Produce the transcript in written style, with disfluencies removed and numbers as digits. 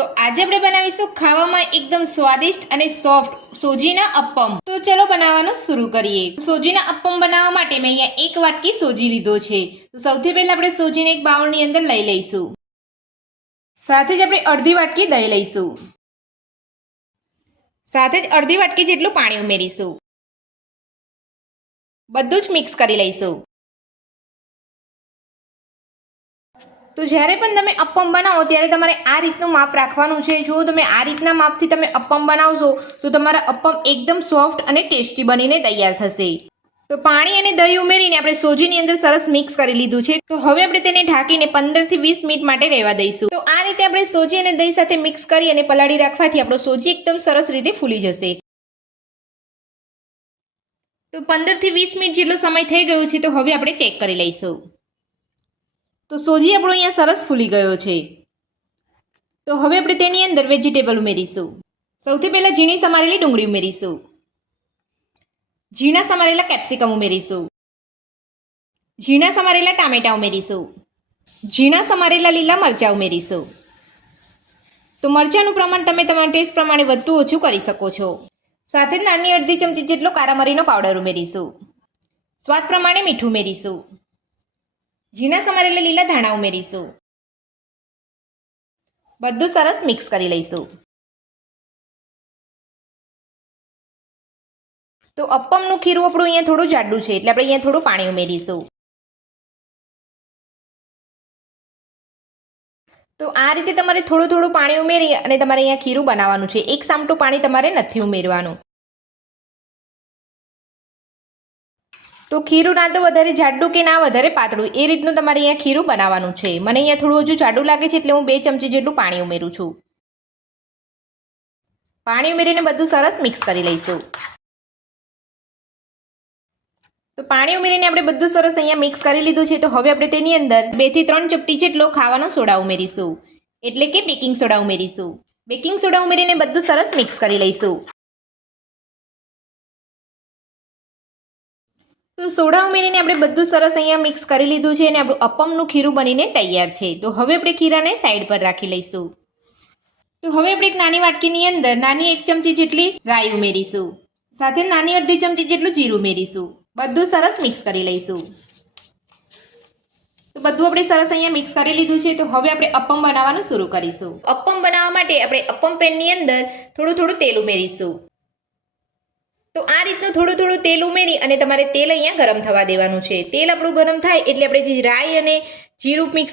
તો આજે આપણે બનાવીશું ખાવામાં એકદમ સ્વાદિષ્ટ અને સોફ્ટ સોજીના અપ્પમ। તો ચલો બનાવવાનું શરૂ કરીએ। સોજીના અપ્પમ બનાવવા માટે મેં અહીંયા 1 વાટકી સોજી લીધો છે। તો સૌથી પહેલા આપણે સોજીને એક બાઉલની અંદર લઈ લઈશું। સાથે જ આપણે અડધી વાટકી દહીં લઈશું। સાથે જ અડધી વાટકી જેટલું પાણી ઉમેરીશું। બધું જ મિક્સ કરી લઈશું। તો જ્યારે પણ તમે અપ્પમ બનાવો ત્યારે તમારે આ રીતનું માપ રાખવાનું છે। જો તમે આ રીતના માપથી તમે અપ્પમ બનાવશો તો તમારા અપ્પમ એકદમ સોફ્ટ અને ટેસ્ટી બનીને તૈયાર થશે। તો પાણી અને દહીં ઉમેરીને આપણે સોજીની અંદર સરસ મિક્સ કરી લીધું છે। તો હવે આપણે તેને ઢાંકીને 15 થી 20 મિનિટ માટે રહેવા દઈશું। તો આ રીતે આપણે સોજી અને દહીં સાથે મિક્સ કરી અને પલાળી રાખવાથી આપણો સોજી એકદમ સરસ રીતે ફૂલી જશે। તો 15 થી 20 મિનિટ જેટલો સમય થઈ ગયો છે। તો હવે આપણે ચેક કરી લઈશું। તો સોજી આપણો અહીંયા સરસ ફૂલી ગયો છે। તો હવે આપણે તેની અંદર વેજીટેબલ ઉમેરીશું। સૌથી પહેલા ઝીણી સમારેલી ડુંગળી ઉમેરીશું। ઝીણા સમારેલા કેપ્સિકમ ઉમેરીશું। ઝીણા સમારેલા ટામેટા ઉમેરીશું। ઝીણા સમારેલા લીલા મરચાં ઉમેરીશું। તો મરચાંનું પ્રમાણ તમે તમારા ટેસ્ટ પ્રમાણે વધતું ઓછું કરી શકો છો। સાથે જ નાની અડધી ચમચી જેટલો કારા મરીનો પાવડર ઉમેરીશું। સ્વાદ પ્રમાણે મીઠું ઉમેરીશું। ઝીણા સમારેલા લીલા ધાણા ઉમેરીશું। બધું સરસ મિક્સ કરી લઈશું। તો અપ્પમનું ખીરું આપણું અહીંયા થોડું જાડું છે એટલે આપણે અહીંયા થોડું પાણી ઉમેરીશું। તો આ રીતે તમારે થોડું થોડું પાણી ઉમેરી અને તમારે અહીંયા ખીરું બનાવવાનું છે। એક સામટું પાણી તમારે નથી ઉમેરવાનું। તો ખીરું ના તો વધારે જાડું કે ના વધારે પાતળું એ રીતનું તમારે અહીંયા ખીરું બનાવવાનું છે। મને અહીંયા થોડું હજુ જાડું લાગે છે એટલે હું 2 ચમચી જેટલું પાણી ઉમેરું છું। પાણી ઉમેરીને બધું સરસ મિક્સ કરી લઈશું। તો પાણી ઉમેરીને આપણે બધું સરસ અહીંયા મિક્સ કરી લીધું છે। તો હવે આપણે તેની અંદર 2 થી 3 ચપટી જેટલો ખાવાનો સોડા ઉમેરીશું એટલે કે બેકિંગ સોડા ઉમેરીશું। બેકિંગ સોડા ઉમેરીને બધું સરસ મિક્સ કરી લઈશું। તો સોડા ઉમેરીને આપણે બધું સરસ અહીંયા મિક્સ કરી લીધું છે અને આપણું અપ્પમનું ખીરું બનીને તૈયાર છે। તો હવે આપણે ખીરાને સાઈડ પર રાખી લઈશું। તો હવે આપણે એક નાની વાટકીની અંદર નાની 1 ચમચી જેટલી રાઈ ઉમેરીશું। સાથે નાની અડધી ચમચી જેટલું જીરું ઉમેરીશું। બધું સરસ મિક્સ કરી લઈશું। તો બધું આપણે સરસ અહીંયા મિક્સ કરી લીધું છે। તો હવે આપણે અપ્પમ બનાવવાનું શરૂ કરીશું। અપ્પમ બનાવવા માટે આપણે અપ્પમ પેનની અંદર થોડું થોડું તેલ ઉમેરીશું। તો આ રીતનું થોડું થોડું તેલ ઉમેરી અને તમારે તેલ અહીંયા ગરમ થવા દેવાનું છે। તેલ આપણું ગરમ થાય એટલે આપણે જે રાઈ અને જીરું મિક્સ